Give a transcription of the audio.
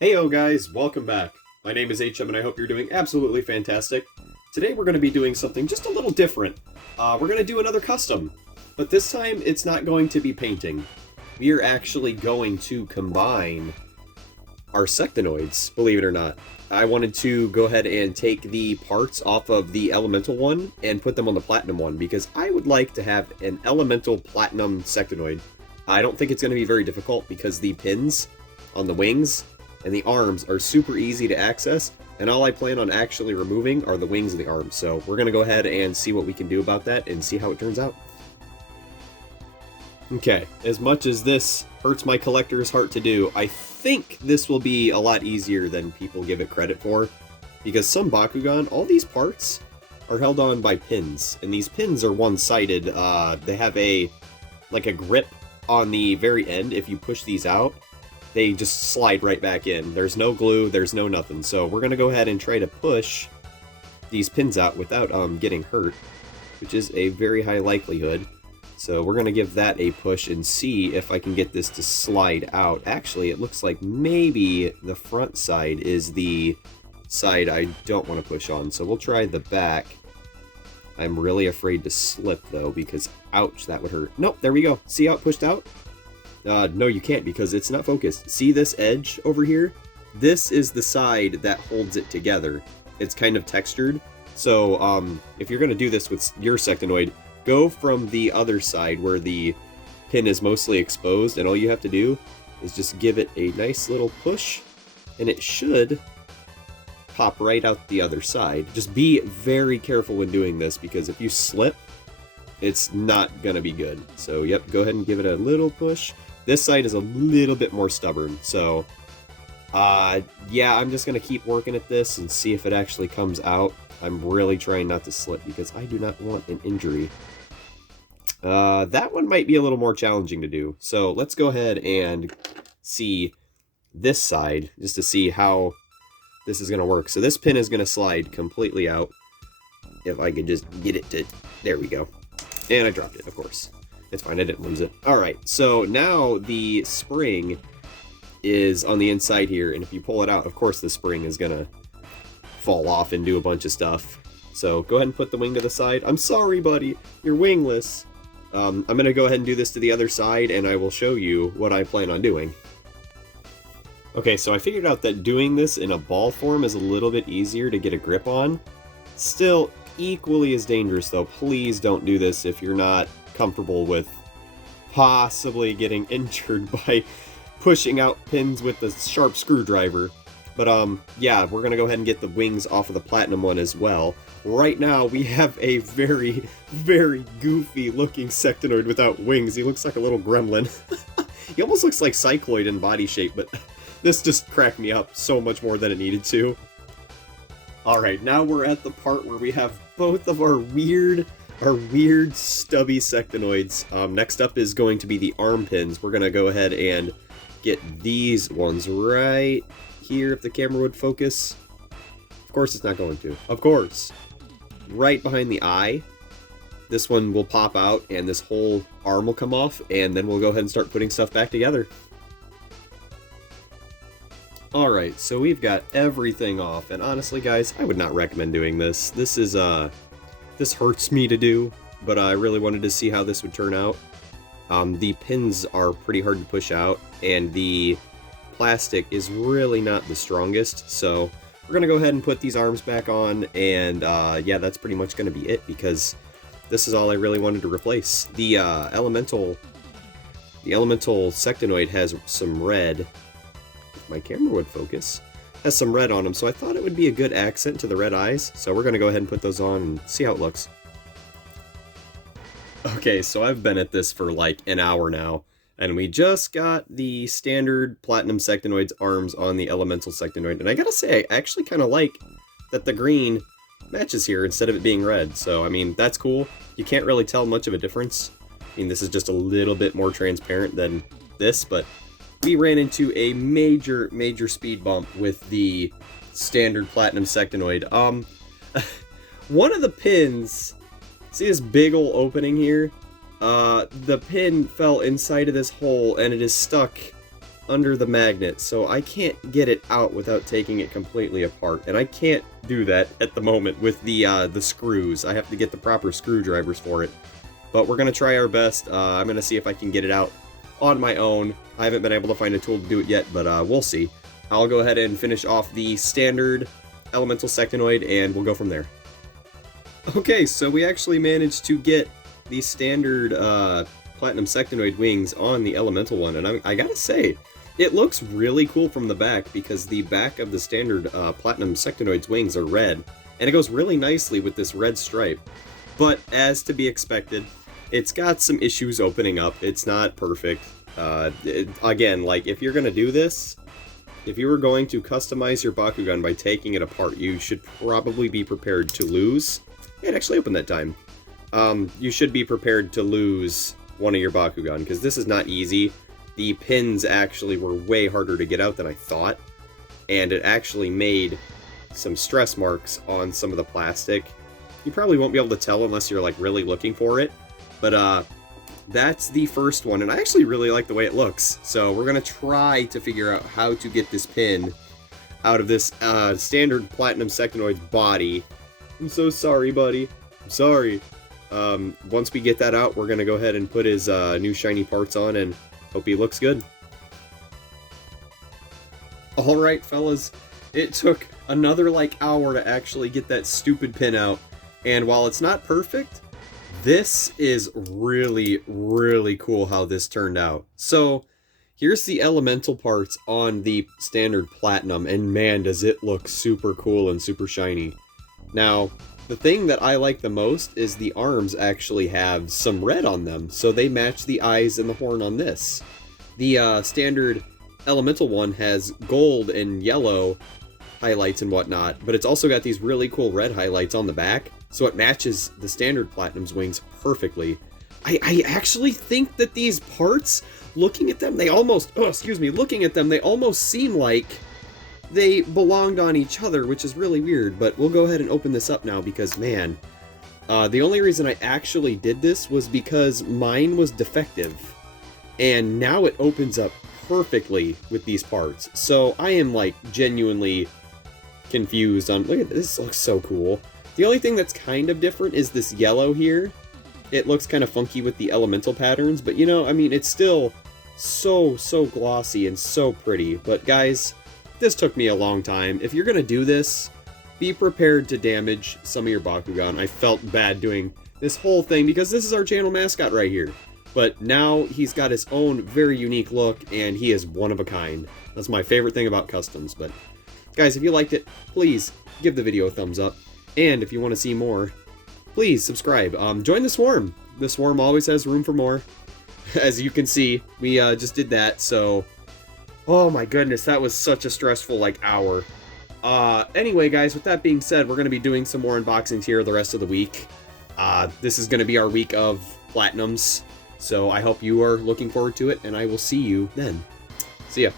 Heyo guys, welcome back. My name is HM and I hope you're doing absolutely fantastic. Today we're going to be doing something just a little different. We're going to do another custom, but this time it's not going to be painting. We are actually going to combine our Sectanoids, believe it or not. I wanted to go ahead and take the parts off of the Elemental one and put them on the Platinum one because I would like to have an Elemental Platinum Sectanoid. I don't think it's going to be very difficult because the pins on the wings and the arms are super easy to access, and all I plan on actually removing are the wings and the arms. So we're going to go ahead and see what we can do about that and see how it turns out. Okay, as much as this hurts my collector's heart to do, I think this will be a lot easier than people give it credit for, because some Bakugan, all these parts are held on by pins, and these pins are one-sided. They have a grip on the very end. If you push these out, they just slide right back in. There's no glue, there's no nothing. So we're going to go ahead and try to push these pins out without getting hurt, which is a very high likelihood. So we're going to give that a push and see if I can get this to slide out. Actually, it looks like maybe the front side is the side I don't want to push on. So we'll try the back. I'm really afraid to slip though, because ouch, that would hurt. Nope, there we go. See how it pushed out? No, you can't because it's not focused. See this edge over here? This is the side that holds it together. It's kind of textured. So, if you're going to do this with your Sectanoid, go from the other side where the pin is mostly exposed, and all you have to do is just give it a nice little push, and it should pop right out the other side. Just be very careful when doing this, because if you slip, it's not going to be good. So, yep, go ahead and give it a little push. This side is a little bit more stubborn, so yeah, I'm just going to keep working at this and see if it actually comes out. I'm really trying not to slip because I do not want an injury. That one might be a little more challenging to do, so let's go ahead and see this side just to see how this is going to work. So this pin is going to slide completely out. If I could just get it to... There we go. And I dropped it, of course. It's fine, I didn't lose it. Alright, so now the spring is on the inside here, and if you pull it out, of course the spring is gonna fall off and do a bunch of stuff. So go ahead and put the wing to the side. I'm sorry, buddy, you're wingless. I'm gonna go ahead and do this to the other side, and I will show you what I plan on doing. Okay, so I figured out that doing this in a ball form is a little bit easier to get a grip on. Still equally as dangerous, though. Please don't do this if you're not comfortable with possibly getting injured by pushing out pins with a sharp screwdriver. But yeah, we're gonna go ahead and get the wings off of the Platinum one as well. Right now we have a very, very goofy looking Sectanoid without wings. He looks like a little gremlin. He almost looks like Cycloid in body shape, but this just cracked me up so much more than it needed to. Alright, now we're at the part where we have both of our weird stubby Sectanoids. Next up is going to be the arm pins. We're going to go ahead and get these ones right here, if the camera would focus. Of course it's not going to. Of course. Right behind the eye. This one will pop out, and this whole arm will come off, and then we'll go ahead and start putting stuff back together. Alright, so we've got everything off, and honestly guys, I would not recommend doing this. This is, this hurts me to do, but I really wanted to see how this would turn out. The pins are pretty hard to push out, and the plastic is really not the strongest, so we're going to go ahead and put these arms back on, and yeah, that's pretty much going to be it, because this is all I really wanted to replace. The Elemental Sectanoid has some red, if my camera would focus, has some red on them, so I thought it would be a good accent to the red eyes, so we're going to go ahead and put those on and see how it looks. Okay, so I've been at this for like an hour now, and we just got the standard Platinum Sectanoid's arms on the Elemental Sectanoid, and I gotta say, I actually kind of like that the green matches here instead of it being red, so I mean, that's cool. You can't really tell much of a difference. I mean, this is just a little bit more transparent than this, but we ran into a major speed bump with the standard Platinum Sectanoid. One of the pins, see this big ol' opening here? The pin fell inside of this hole, and it is stuck under the magnet, so I can't get it out without taking it completely apart. And I can't do that at the moment with the screws. I have to get the proper screwdrivers for it. But we're going to try our best. I'm going to see if I can get it out on my own. I haven't been able to find a tool to do it yet, but we'll see. I'll go ahead and finish off the standard elemental Sectanoid, and we'll go from there. Okay, so we actually managed to get the standard Platinum Sectanoid wings on the elemental one, and I gotta say, it looks really cool from the back, because the back of the standard Platinum Sectanoid's wings are red, and it goes really nicely with this red stripe. But, as to be expected, it's got some issues opening up. It's not perfect. Again, like, if you're gonna do this, if you were going to customize your Bakugan by taking it apart, you should probably be prepared to lose. It actually opened that time. You should be prepared to lose one of your Bakugan, because this is not easy. The pins actually were way harder to get out than I thought, and it actually made some stress marks on some of the plastic. You probably won't be able to tell unless you're like really looking for it, but that's the first one, and I actually really like the way it looks. So we're gonna try to figure out how to get this pin out of this standard Platinum Sectanoid's body. I'm so sorry, buddy. I'm sorry. Once we get that out, we're gonna go ahead and put his new shiny parts on and hope he looks good. Alright, fellas. It took another, like, hour to actually get that stupid pin out. And while it's not perfect, this is really, really cool how this turned out. So, here's the elemental parts on the standard Platinum, and man, does it look super cool and super shiny. Now, the thing that I like the most is the arms actually have some red on them, so they match the eyes and the horn on this. The standard elemental one has gold and yellow highlights and whatnot, but it's also got these really cool red highlights on the back, so it matches the standard Platinum's wings perfectly. I actually think that these parts, looking at them, they almost, looking at them, they almost seem like they belonged on each other, which is really weird, but we'll go ahead and open this up now because, man, the only reason I actually did this was because mine was defective, and now it opens up perfectly with these parts. So I am, like, genuinely confused on, look at this, looks so cool. The only thing that's kind of different is this yellow here. It looks kind of funky with the elemental patterns, but you know, I mean, it's still so glossy and so pretty. But guys, this took me a long time. If you're gonna do this, be prepared to damage some of your Bakugan. I felt bad doing this whole thing because this is our channel mascot right here. But now he's got his own very unique look, and he is one of a kind. That's my favorite thing about customs. But guys, if you liked it, please give the video a thumbs up. And if you want to see more, please subscribe. Join the Swarm. The Swarm always has room for more. As you can see, we just did that, so... Oh my goodness, that was such a stressful, like, hour. Anyway, guys, with that being said, we're going to be doing some more unboxings here the rest of the week. This is going to be our week of Platinums, so I hope you are looking forward to it, and I will see you then. See ya.